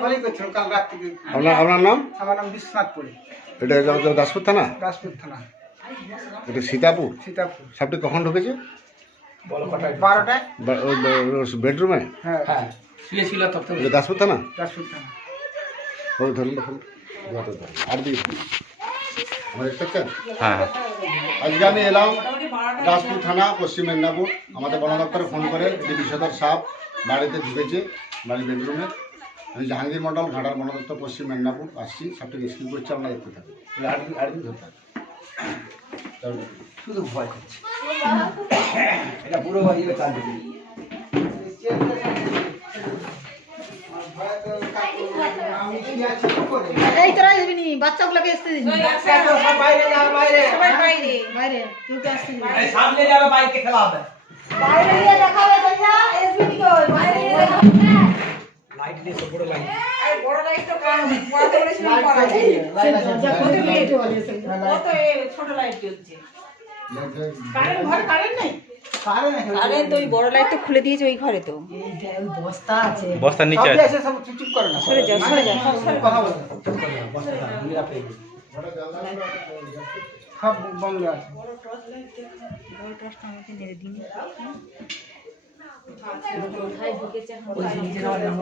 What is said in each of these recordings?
সকালেই করছিল কাল রাত থেকে আপনার আপনার নাম? আমার নাম বিশ্বনাথ পড়ি এটা দাসপুর থানা? দাসপুর থানা। এটা সীতাপুর? সীতাপুর। সাপটি কখন ঢুকেছে? বারোটায়। বেডরুমে? হ্যাঁ। হ্যাঁ শুয়েছিল তখন। দাসপুর থানা? দাসপুর থানা। ধরুন ধরুন। আর দিয়ে? আমার হ্যাঁ। আজকে আমি এলাম দাসপুর থানা পশ্চিম মেদিনীপুর। আমাদের বন দপ্তরে ফোন করে যে বিষধর সাপ বাড়িতে ঢুকেছে বাড়ির বেডরুমে। আমি জাহাঙ্গীর মন্ডল ঘাটার বন দপ্তর পশ্চিম মেদিনীপুর আসছি। সাপটিকে স্কিল করছি আমরা দেখতে থাকি। শুধু ভয় করছে। এটা পুরো? এই তোরা নি? বাচ্চাগুলোকে আসতে দিবি। বাইরে যাবে বাইরে। সবাই বাইরে। বাইরে তুই তো আসতে দিবি। সামনে যাবে বাইকে খেলা হবে। বাইরে গিয়ে দেখাবে তোমরা এসবি কি কই বাইরে গিয়ে দেখাবে লাইট দিয়ে সব বড় লাইট আরে বড় লাইট তো কম পড়াতে বলেছিল পড়া লাইট আছে। কত এ ছোট লাইট জ্বলছে কারেন্ট ঘরে কারেন্ট নেই? ওই বড় লাইট তো খুলে দিয়েছে ওই ঘরে তো। বস্তা আছে। বস্তার নিচে আছে। সব চুপ চুপ করে না। সরে যাও সরে যাও। কথা বলে। মেরা পেয়ে সব বন্ধ আছে। বড় টর্চ লাইট দেখা। বড় টর্চটা আমাকে মেরে দিন কোথায় ঢুকেছে এখন ওই নিচে যাওয়ার নাম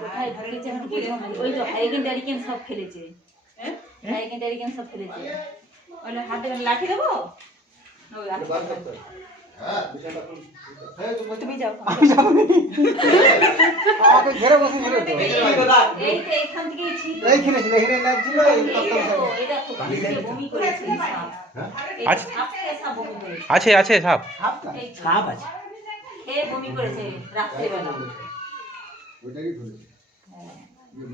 কোথায় ঢুকেছে এখন বোঝা ওই তো হ্যারিকেন ট্যারিকেন সব ফেলেছে। হ্যারিকেন ট্যারিকেন সব ফেলেছে। বলে হাতে লাঠি দেবো। তুমি যাও। আমাকে ঘেরে বসে ছিল তো। এই তো এখান থেকেই ছিল। এখানে ছিল এই আচ্ছা। সাপ বমি করেছে। আছে আছে সাপ। সাপ আছে। খেয়ে বমি করেছে রাত্রেবেলা। ওইটাই ধরেছে।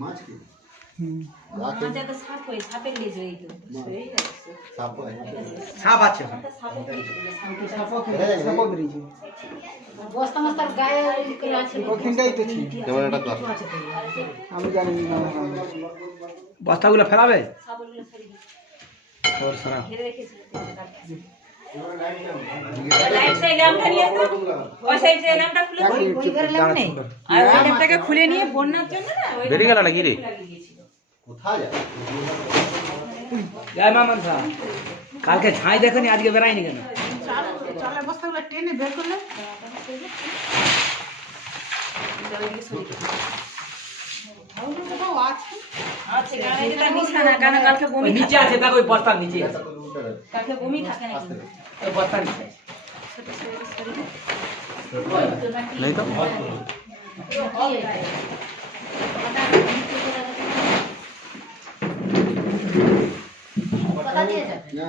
মাছ কি? সাপ হয়ে, আছে। আমি জানি বস্তাগুলো ফেলাবে? ঘিরে রেখেছিল, খুলে নিয়ে বন্যার জন্য বেরিয়ে গেল নাকি রে? কালকে ছাই দেখনি আজকে বেরাইনি কেন? টেনে বের করলে। আছে কালকে নিচে আছে দেখো বস্তার নিচে আছে। কালকে বমি থাকে না কিন্তু। ওই বস্তার নিচে আছে। নেই তো? কথা দিয়েছে না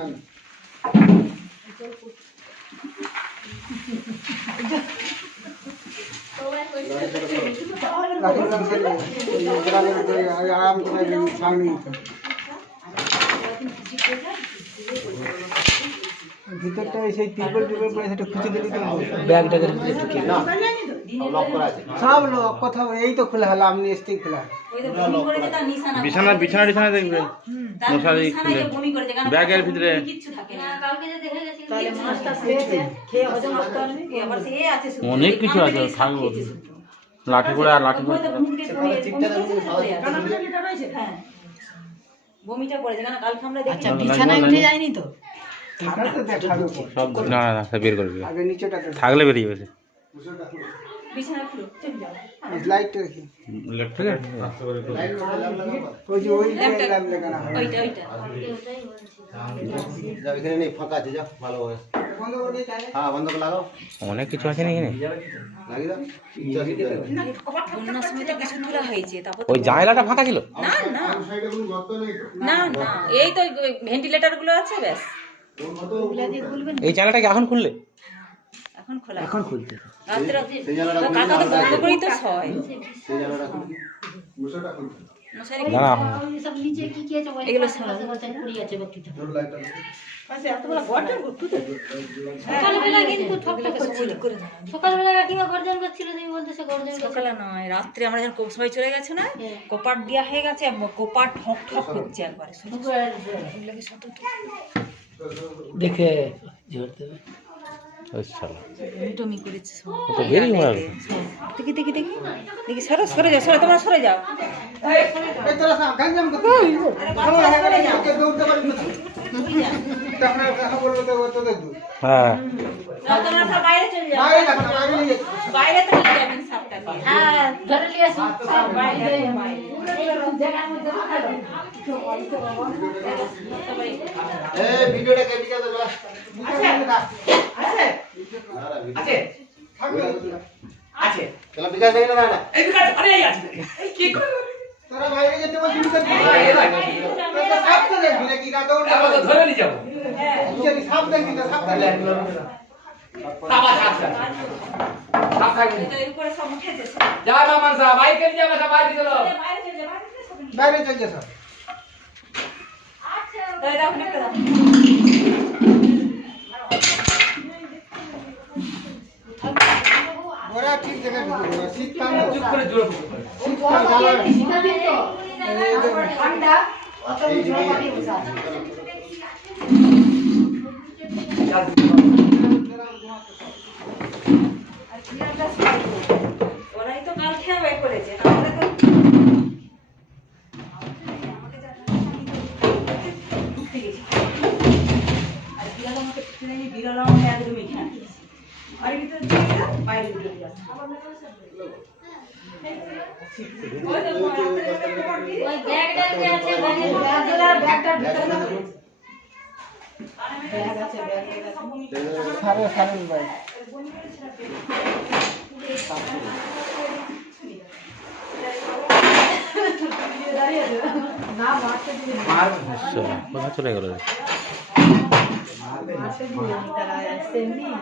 গ্রামের যে আরাম করে সামনে ভিতরটা সেই টিপল টিপল করে সেটা খুঁজে দিলি তো ব্যাগটাকে ঢুকিয়ে না সব লোক কথা এই তো খোলা হলো আপনি এসতেই খোলা। বিছানা বিছানা টিছানা দেখবে মশারি খুলে। ব্যাগের ভিতরে। শুধু। অনেক কিছু আছে, থাকবে। লাঠি করে আর লাঠি করে হয়তো মুখ দিয়ে বমি- বমি করেছে। হ্যাঁ। বমিটা করেছে কারণ কালকে আমরা দেখি আচ্ছা বিছানায় উঠে যায়নি তো না না না বের করে নিচেটা থাকলে বেরিয়ে করে অনেক কিছু আছে না এখানে? লাগিয়ে দাও। ইচ্ছা আছে যাবে। বন্যার সময় তো কিছু তোলা হয়েছে তারপর তো- ওই জায়গাটা ফাঁকা ছিল? না না। সাইডে কোনো গর্ত নেই তো? না না। এই তো ভেন্টিলেটরগুলো আছে ব্যাস। এই জায়গাটা কি এখন খুললে? এখন খোলা। এখন খুলতে রাত্রে সকালে নয় রাত্রে আমরা যখন কোপ- সবাই চলে গেছে না কোপার দেওয়া হয়ে গেছে কোপার ঠক ঠক করছে একবারে। দেখে ঝরতে হবে টমি করেছে দেখি দেখি দেখি দেখি সরো সরে যাও সরে তোমরা সরে যাও। এই তোরা সা- গাঞ্জাম করতে ভালো লাগে না, কেউ দৌড়তে পারবি না। তখন আর কথা বলব তো ও তো দেখব। হ্যাঁ না, তোমরা সব বাইরে চলে যাও হ্যাঁ। যাবে বাস আছে আছে তাহলে বিকাশ দেখে না এই বিকাশ আরে আছে। কি করে তোরা বাইরে যেতে বলছিস তো লাগে। তোরা তো সাপ তো দেখবি নাকি, না দৌড়তে আমরা তো। ধরে নিয়ে যাব যদি সাপ দেখবি তো সাপ দেখবি। সাপ আছে আছে সাপ থাকবে তো এর উপরে সব উঠেছে সব। যা মামান সাহেব বাইকে নিয়ে যাবে সব বাইরে চলো বাইরে চলে যাও বাইরে চলে যাও, সব নিয়ে বাইরে চল যা সব। যাও। দাও, দাও, একটা দাও। ওরা ঠিক জায়গায় শীতকাল চুপ করে জোরে শীতকাল। ঠান্ডা অত বসা ওরাই কোথায় চলে গেল রে? মারতে দিবি না,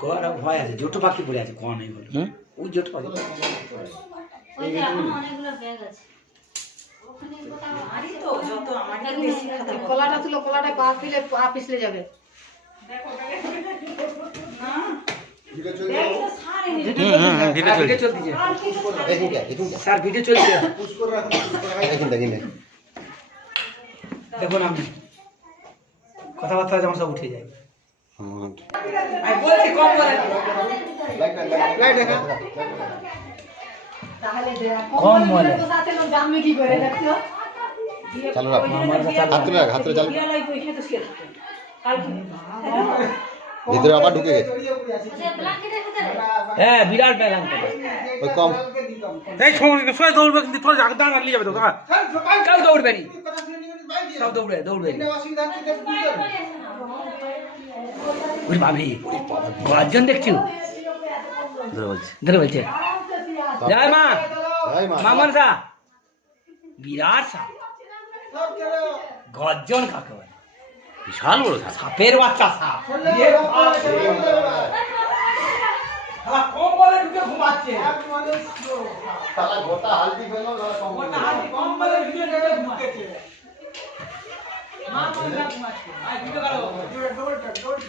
কর ভয় আছে জোটো পাখি পড়ে আছে কোন এই বলে হুম? ওই জোটো পাখি। কলাটা তুলো কলাটা পা পিলে পা পিছলে যাবে। দেখুন আপনি কথাবার্তা যেমন সব উঠে যায়। আমি কম বলে লাইট দেখা। তাহলে দেখো কম বলে। তো সাথে লোক জানবে কি করে দেখো চালু রাখ হাত তুলে রাখ হাত তুলে চালু ভিতরে আবার ঢুকে গেছে। হ্যাঁ বিরাট ব্যালাম ওই কম। এই সময়- সময় দৌড়বে কিন্তু তোর আগে দাঁড়া নিয়ে যাবে তো হ্যাঁ। কেউ দৌড়বে নি। সব দৌড়বে দৌড়বে নি। অসুবিধা? ওরে বাবরি গর্জন দেখছ? ধরে বলছে। জয় মা। মা। মামন সা বিরাট সাপ। গর্জন কাকে বলে? বিশাল বড় সাপ। সাপের বাচ্চা সাপ। কম বলে ঢুকে ঘুমাচ্ছে এক মানুষ লোক। শালা গোটা হালদি ফেলো না কম কম বলে ঢুকে ঢুকে ঘুমাচ্ছে মা বলে ঘুমাচ্ছে আই ভিডিও করো জোরে দৌড়টা, দৌড়টা।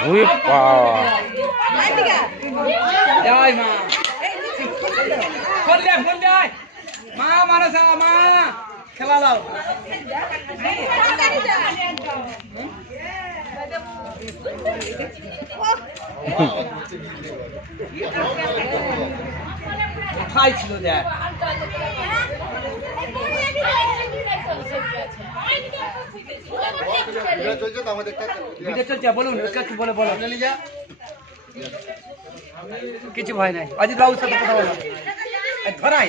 ওই মা ফোন দে মা মানসা মা খেলা দাও কোথায় ছিল দেখ? বলুন বলে বলো? কিছু ভয় নাই। অজিত বাবুর সাথে কথা বলো। ধরাই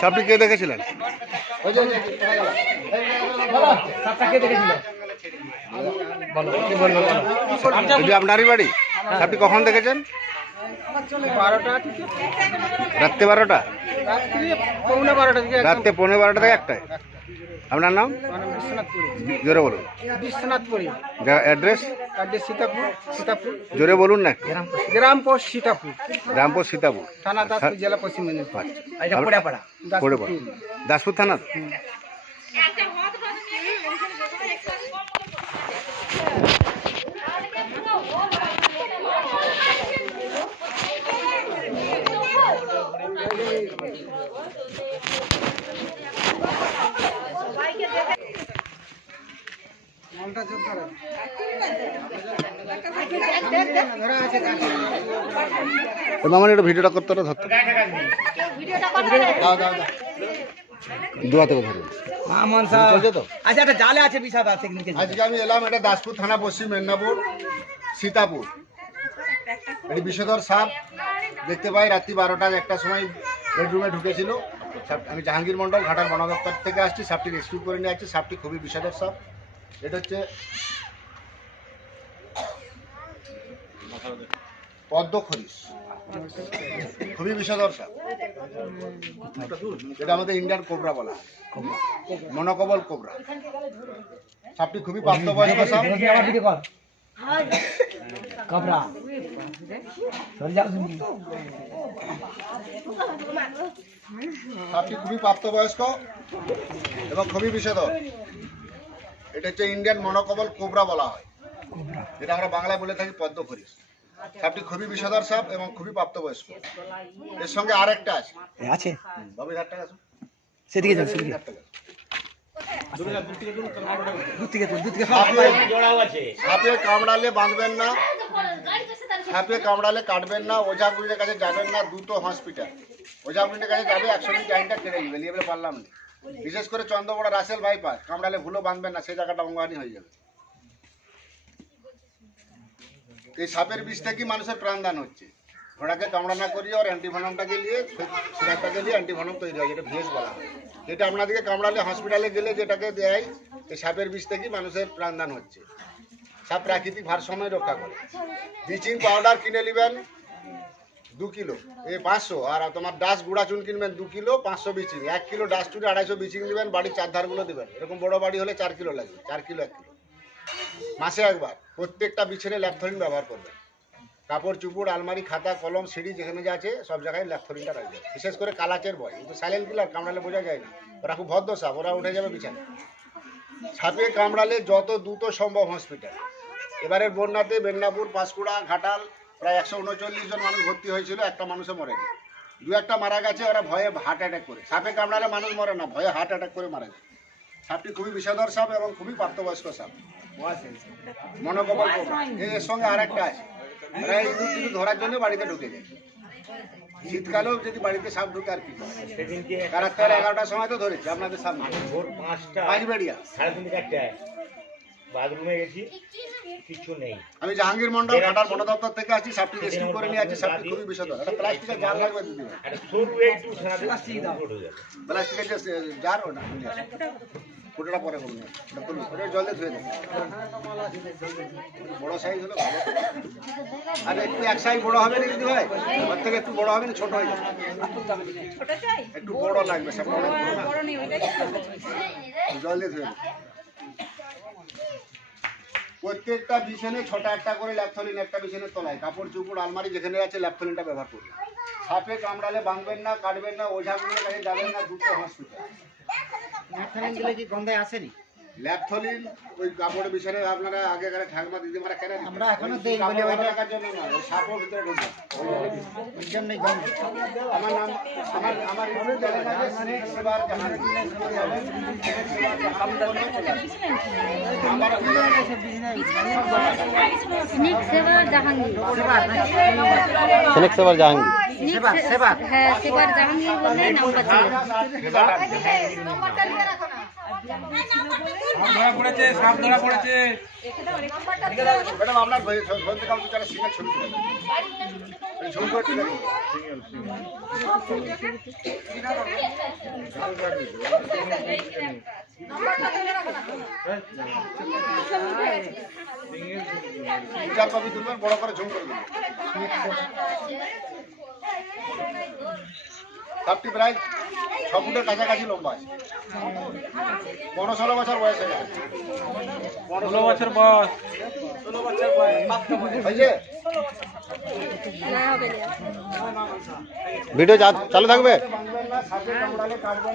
সাপটি কে দেখেছিলেন? আপনারই বাড়ি? সাপটি কখন দেখেছেন? বারোটা রাত্রে বারোটা? পৌনে বারোটা রাত্রে পনেরো বারোটা থেকে একটায়? আপনার নাম? জোরে বলুন। অ্যাড্রেস? সীতাপুর সীতাপুর। জোরে বলুন না। গ্রাম পোস্ট সীতাপুর। রামপুর সীতাপুর। থানা দাসপুর জেলা পশ্চিম মেদিনীপুর। পড়ে দাসপুর থানা? এটা ভিডিওটা করতে ধরতে দাও দাও দাও। দোয়া থেকে ধরুন মামন আচ্ছা একটা জালে আছে বিষাদ আছে আজকে আমি এলাম এটা দাসপুর থানা পশ্চিম মেদিনীপুর সীতাপুর। এটি বিষধর সাপ দেখতে পাই রাত্রি বারোটা একটার সময় বেডরুমে ঢুকেছিল। আমি জাহাঙ্গীর মন্ডল ঘাটার বন দপ্তর থেকে আসছি সাপটি রেস্কিউ করে নিয়ে আসছি। সাপটি খুবই বিষধর সাপ। এটা হচ্ছে পদ্ম খরিস খুবই বিষধর সাপ। এটা আমাদের ইন্ডিয়ান কোবরা বলা মনোকবল কোবরা। সাপটি খুবই প্রাপ্তবয়স্ক সাপ। কবরা। সাপটি খুবই প্রাপ্তবয়স্ক এবং খুবই বিষধর এটা হচ্ছে ইন্ডিয়ান মনোকবল কোবরা বলা হয়। এটা আমরা বাংলায় বলে থাকি পদ্ম খরিস সাপটি খুবই বিষধর সাপ এবং খুবই প্রাপ্তবয়স্ক। এর সঙ্গে আরেকটা আছে। আছে? বাবু আছে? সেদিকে সেদিকে সাপে কামড়ালে বাঁধবেন না। সাপে কামড়ালে কাটবেন না ওঝাগুলির কাছে যাবেন না দ্রুত হসপিটাল ওঝাগুলির কাছে যাবে একশো মিনিট টাইমটা কেড়ে নেবে, নিয়ে পারলাম না। বিশেষ করে চন্দ্রপড়া রাসেল বাইপাস কামড়ালে ভুলো বাঁধবেন না, সেই জায়গাটা অঙ্গহানি হয়ে যাবে। এই সাপের বিষ থেকেই মানুষের প্রাণদান হচ্ছে। ঘোড়াকে কামড়া না করিয়ে ওর অ্যান্টিভনমটাকে নিয়ে সিরাপটাকে নিয়ে অ্যান্টিভনম তৈরি হয়, যেটা ভিএস বলা হয়। যেটা আপনাদেরকে কামড়ালে হসপিটালে গেলে যেটাকে দেয়, এই সাপের বিষ থেকেই মানুষের প্রাণদান হচ্ছে। সাপ প্রাকৃতিক ভারসাম্য রক্ষা করে। ব্লিচিং পাউডার কিনে নেবেন, দু কিলো। এই পাঁচশো। আর তোমার ডাস গুঁড়া চুন কিনবেন, দু কিলো, পাঁচশো বিচিং এক কিলো ডাস চুনে আড়াইশো বিচিং নেবেন, বাড়ির চার ধারগুলো দেবেন। এরকম বড় বাড়ি হলে চার কিলো লাগবে, চার কিলো, এক কিলো। মাসে একবার, প্রত্যেকটা বিছানে ল্যাপথরিন ব্যবহার করবেন। কাপড়, চুপড়, আলমারি, খাতা, কলম, সিঁড়ি, যেখানে যা আছে, সব জায়গায় ল্যাপথরিনটা রাখবে বিশেষ করে কালাচের বয় কিন্তু সাইলেন্ট কিলার কামড়ালে বোঝা যায় না। ওরা খুব ভদ্র সাপ ওরা উঠে যাবে বিছানে। সাপে কামড়ালে যত দ্রুত সম্ভব হসপিটাল এবারের বন্যাতে মেদিনীপুর পাঁশকুড়া ঘাটাল প্রায় একশো উনচল্লিশ জন মানুষ ভর্তি হয়েছিল একটা মানুষও মরেনি। দু একটা মারা গেছে ওরা ভয়ে হার্ট অ্যাটাক করে। সাপে কামড়ালে মানুষ মরে না ভয়ে হার্ট অ্যাটাক করে মারা যায়। সাপটি খুবই বিষধর সাপ এবং খুবই প্রাপ্তবয়স্ক সাপ। মনোকবল এর সঙ্গে আর একটা আছে ধরার জন্য বাড়িতে ঢুকে যায়। শীতকালেও যদি বাড়িতে সাপ ঢুকে আর কি রাত্রে এগারোটার সময় তো ধরেছি আপনাদের সামনে। ভোর পাঁচটা পাঁচবেড়িয়া। সাড়ে তিনটে চারটায় বাথরুমে গেছি কিছু নেই। আমি জাহাঙ্গীর মন্ডল ঘাটার বন দপ্তর থেকে আছি সাপটি রেস্কিউ করে নিয়ে আছি সাপটি খুবই বিষধর একটা প্লাস্টিকের জার লাগবে দিদি। একটা সরু একটু প্লাস্টিক দাও প্লাস্টিকের যে জার ওটা ফুটোটা পরে করুন ওটা তুলুন ওটা জল দিয়ে ধুয়ে দেবেন বড় সাইজ হলো ভালো। আর একটু এক সাইজ বড় হবে না দিদি ভাই? ওর থেকে একটু বড় হবে না ছোট হয়ে যাবে। একটু বড় লাগবে না। জল দিয়ে ধুয়ে দেবেন প্রত্যেকটা বিছানে ছোট একটা করে ল্যাপথলিন, একটা বিছানের তলায়। কাপড়, চুপড়, আলমারি যেখানে আছে ল্যাপথলিনটা ব্যবহার করবেন সাপে কামড়ালে বাঁধবেন না, কাটবেন না ওঝাগুলোর কাছে যাবেন না দুটো হসপিটাল ল্যাপথলিন দিলে কি গন্ধে আসেনি? ল্যাপথলিন ওই কাপড় বিছানে আপনারা আগেকার ঠাকুমা দিদিমারা কেন আমরা এখনও দেই, বলে ওইটা- ভালো জন্য না ওই সাপও ভিতরে ঢুকে ওই জন্যই গন্ধ? আমার নাম আমার আমার চ্যানেল আছে স্নেক সেবার জাহান আমার স্নিক সেবার জাহাঙ্গীর স্নেক সেবার জাহাঙ্গীর। সেবা সেবা হ্যাঁ সেবার জাহাঙ্গীর বলে নাম্বার ছিল নম্বরটা লিখে রাখো না সাপ ধরা পড়েছে সাপ ধরা পড়েছে। ম্যাডাম আপনার ফোন থেকে আমাকে সিঙ্গেল ছবি তুলে ছবি করে তুলে চার কপি তুলবেন বড় করে ঝুম করে দেবেন। সাপটি প্রায় ছ ফুটের কাছাকাছি লম্বা। পনেরো ষোলো বছর বয়স হয়ে গেছে। ষোলো বছর বয়স। হয়েছে ভিডিও চালু থাকবে? বাঁধবেন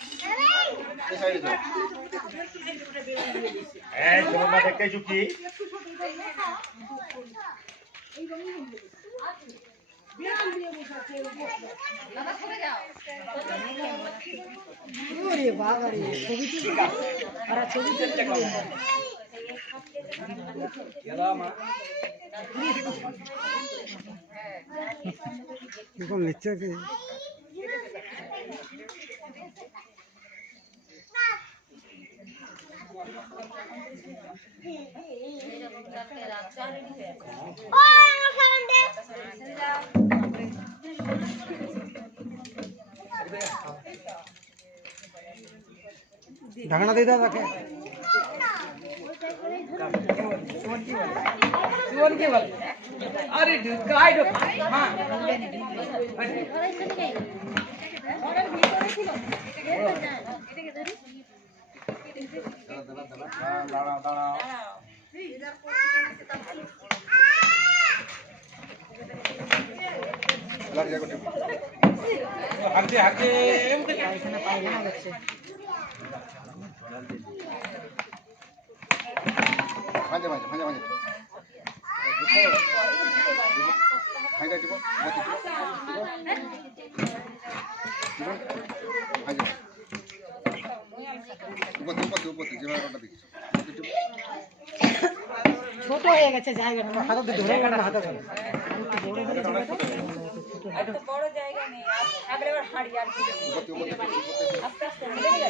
হ্যাঁ তোমার মা দেখতে চুকি ঢাকনা দিয়ে দাও তাকে আরে ढकना दे दादा के सुवन के अरे हाँ। और দাঁড়াও দাঁড়াও লাগিয়ে করতে হাতে হাতে মাঝে মাঝে মাঝে মাঝে হাইটা দিব মাঝে দিব মাঝে উপর উপর উপর যেভাবে ওটা দেখিস ছোট হয়ে গেছে জায়গাটা হাতে ধরে হাতে ধরে বড় জায়গা নেই আর থাকলে এবার আর আস্তে আস্তে লেগে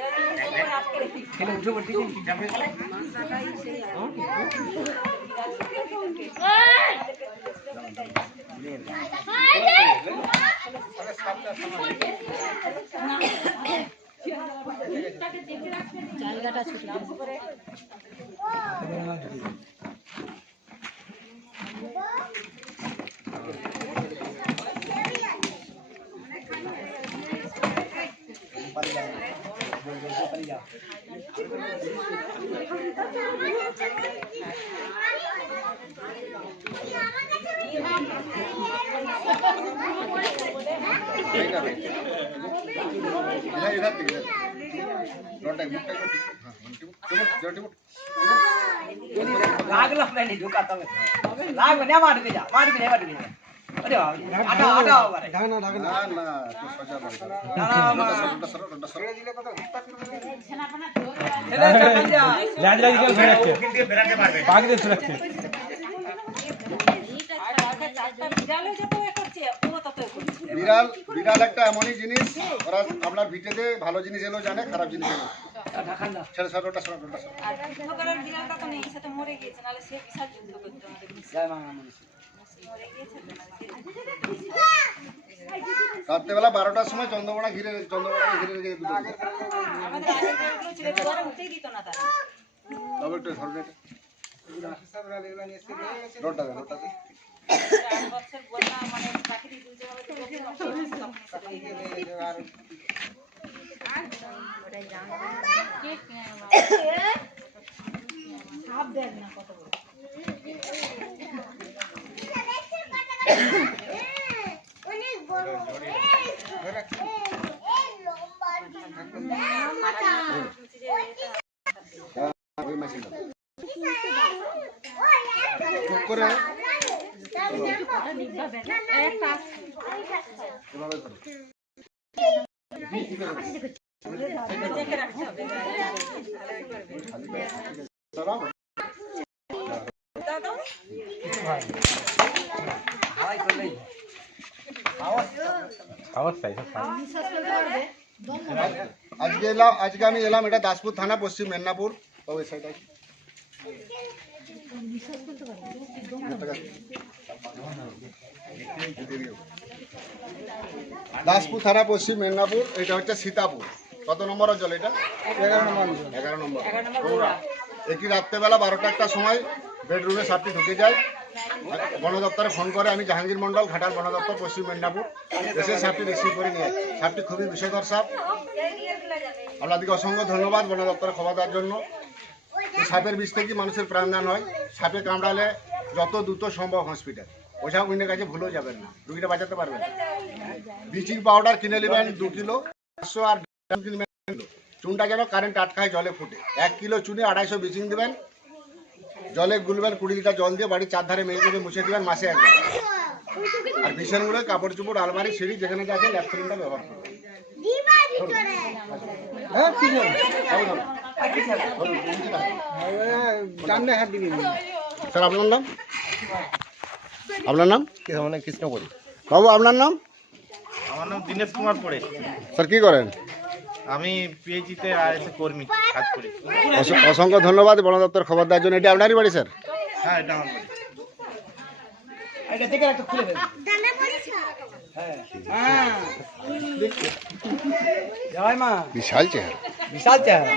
দেখ না इधर इधर इधर रोटा मुट्टा लागला नाही लाग लागला नाही वाट गेला वाट गेल्या वाट गेल्या বিড়াল বিড়াল একটা এমনই জিনিস ওরা আপনার ভিটেতে ভালো জিনিস এলো জানে খারাপ জিনিস এলো ছেড়ে সাড়ে রাত্রেবেলা বারোটার সময় চন্দ্রবড়া ঘিরে চন্দ্রবড়া ঘিরে রেখে দুটো তবে কত বড় ওই মেশিনটা টুক করে এভাবে আজকে এলাম আজকে আমি এলাম এটা দাসপুর থানা পশ্চিম মেদিনীপুর। ওই সাইড আছে। দাসপুর থানা পশ্চিম মেদিনীপুর এটা হচ্ছে সীতাপুর। কত নম্বর অঞ্চল এটা? এগারো নম্বর এগারো নম্বর। একই রাত্রেবেলা বারোটা একটা সময় বেডরুমে সাপটি ঢুকে যায়। বন দপ্তরে ফোন করে, আমি জাহাঙ্গীর মন্ডল ঘাটাল বন দপ্তর পশ্চিম মেদিনীপুর এসে সাপটি রিসিভ করে নিয়ে সাপটি খুবই বিষয়কর সাপ আপনাদেরকে অসংখ্য ধন্যবাদ বন দপ্তরে খবর দেওয়ার জন্য। সাপের বিষ থেকে মানুষের প্রাণদান হয়। সাপে কামড়ালে যত দ্রুত সম্ভব হসপিটাল ওঝা উইনের কাছে ভুলেও যাবেন না। রুগীটা বাঁচাতে পারবেন ব্লিচিং পাউডার কিনে নেবেন দু কিলো, পাঁচশো আর চুনটা যেন কারেন্ট আটকায় জলে ফুটে। এক কিলো চুনে আড়াইশো ব্লিচিং দেবেন। জলে গুলবেন কুড়ি লিটার জল দিয়ে বাড়ির চারধারে মেয়ে করে মুছে দেবেন মাসে একবার। আর বিছানগুলো কাপড় চুপড় আলমারি সিঁড়ি যেখানে যা আছে ল্যাপথলিনটা ব্যবহার করবেন হ্যাঁ কি হাত স্যার আপনার নাম? আপনার নাম? কৃষ্ণ করি বাবু আপনার নাম? আমার নাম দীনেশ কুমার পড়ে। স্যার কি করেন? আমি পিএইচিতে আইএসএ কর্মী কাজ করি। অসংখ্য ধন্যবাদ বন দপ্তর খবর দেওয়ার জন্য। এটা আপনারই বাড়ি স্যার? হ্যাঁ এটা আমার বাড়ি। এটা থেকে একটা খুলে ফেল হ্যাঁ। মা বিশাল চেহারা। বিশাল চেহারা।